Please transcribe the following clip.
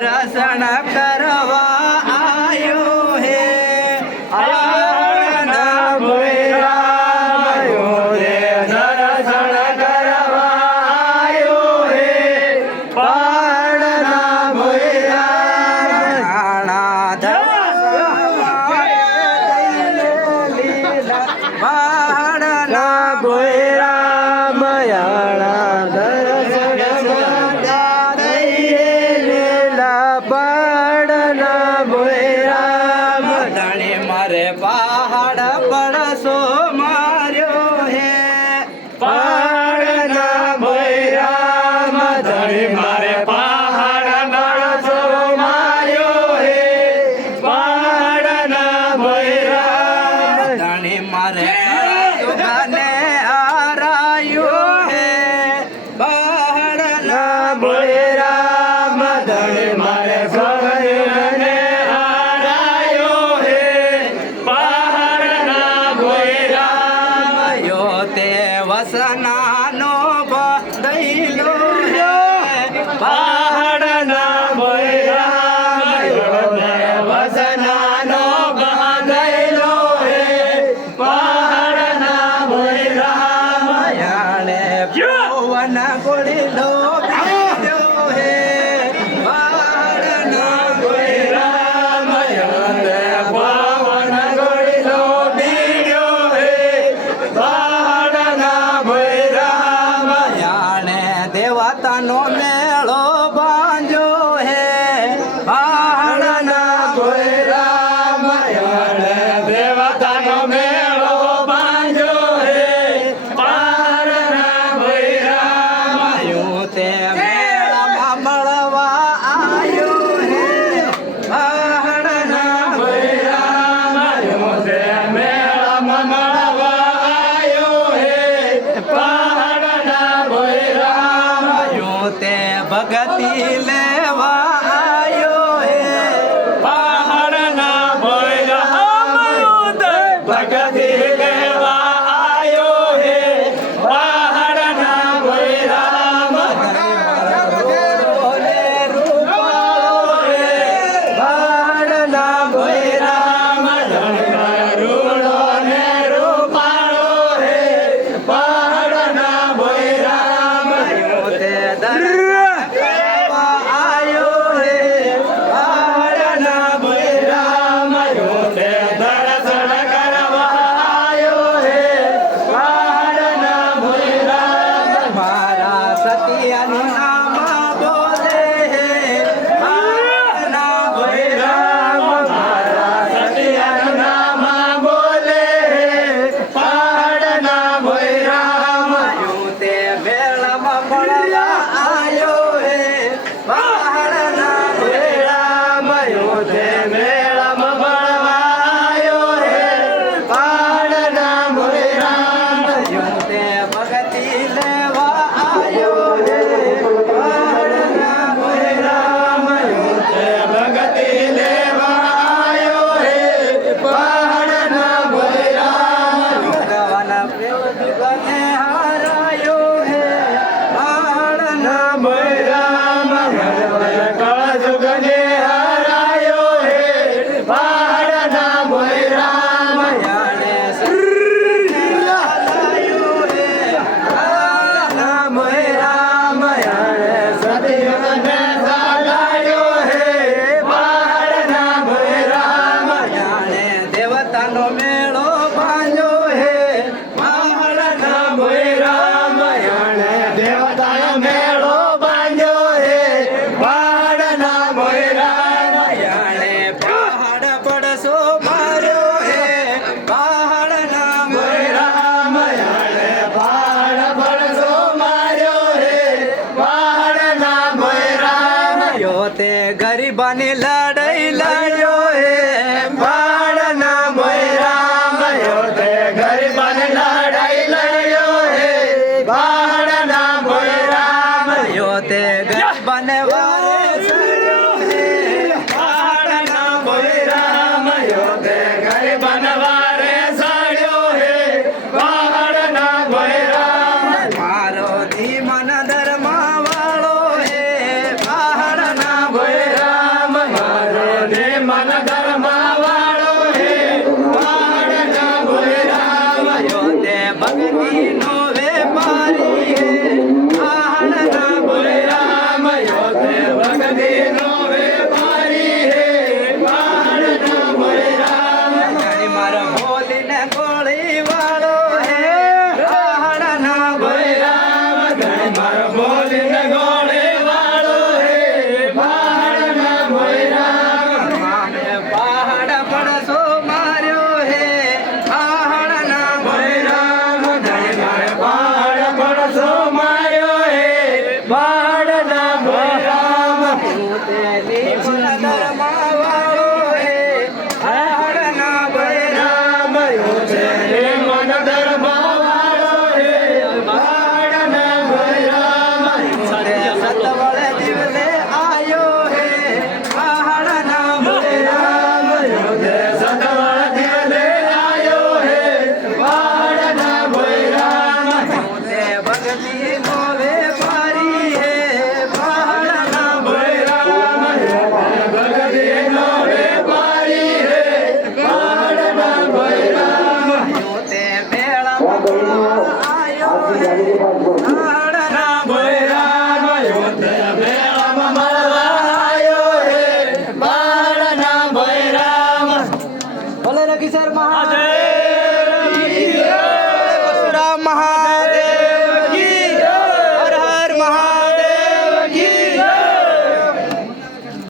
દર્શન કરવા આયો હે પહાડના ભોયરાયો રે દર્શન કરવા આયો હે પહાડના ભોયરા પહાડના ભોયરા મયાળા દર્શન પહાડના ભોયરા બધાને મારે પહાડ પડસો માર્યો હે પહાડના ભોયરા બધાને મારે પહાડ પડસો માર્યો હે પહાડના ભોયરા બધાને મારે સુગાને આરાયો હે પહાડના ભોયરા બધાને મારે સુગાને આરાયો હે પહાડના ભોયરા યો તે વસનાનો બદૈલો હે પહાડના ભોયરા યો તે વસનાનો બદૈલો હે પહાડના ભોયરા મયાણે પવન ગોળીલો બીજો હે પહાડના ભોયરા મયાણે પવન ગોળીલો બીજો હે પહાડના ભોયરા મયાણે દેવતાનો મેળો બાંધ્યો હે પહાડના ભોયરા મયાણે દેવતાનો મેળો બાંધ્યો હે પહાડના ભોયરા માયું તે મેળામાં મળવા આયો હે પહાડના ભોયરા માયું તે મેળામાં મળવા આયો હે પહાડના ભોયરા માયું તે ભગતી લેવા આયો હે પહાડના ભોયરા માયું તે ભગતી લેવા આયો હે પહાડના ભોયરા ઓલે રૂપાળો હે પહાડના ભોયરા રૂડો ને રૂપાળો હે પહાડના ભોયરા તે દર્શન કરવા આયો હે પહાડના ભોયરા તે દર્શન કરવા આયો હે પહાડના ભોયરા મારા સતિયાનું નામ બોલે હે પહાડના ભોયરા મારા સતિયાનું નામ બોલે હે પહાડના ભોયરા માયું તે મેળામાં મળવા આયો હે પહાડના ભોયરા માયું તે મેળામાં મળવા આયો હે પહાડના ભોયરા માયું તે ભગતી લેવા આયો હે પહાડના ભોયરા માયું તે ભગતી લેવા આયો હે પહાડના ભોયરા ભગવાન પ્રેમને હારાયો હે પહાડના ભોયરા કળજુગને હારાયો હે પહાડના ભોયરા મયાણે લાલાયો હે પહાડના ભોયરા મયાણે સદયુગને લાલાયો હે પહાડના ભોયરા મયાણે દેવતાનો મેળો બાંધ્યો હે પહાડના ભોયરા મયાણે દેવતાનો મેળો બાંધ્યો હે પહાડના ભોયરા મયાણે પહાડ પડસો માર્યો હે પહાડના ભોયરા મયાણે પહાડ પડસો માર્યો હે પહાડના ભોયરા મયો તે ગરીબાની લડાઈ લડ્યો હે પહાડના ભોયરા મયો તે ગરીબાની લડાઈ લડ્યો હે પહાડના ભોયરા મયો તે ગરીબાને વારે ચડ્યો હે પહાડના ભોયરા મયો તે ગરીબાને વારે ચડ્યો હે પહાડના ભોયરા મારો ધીમન ધર્મ વાળો હે પહાડના ભોયરા તેની ગુણ ધર્મા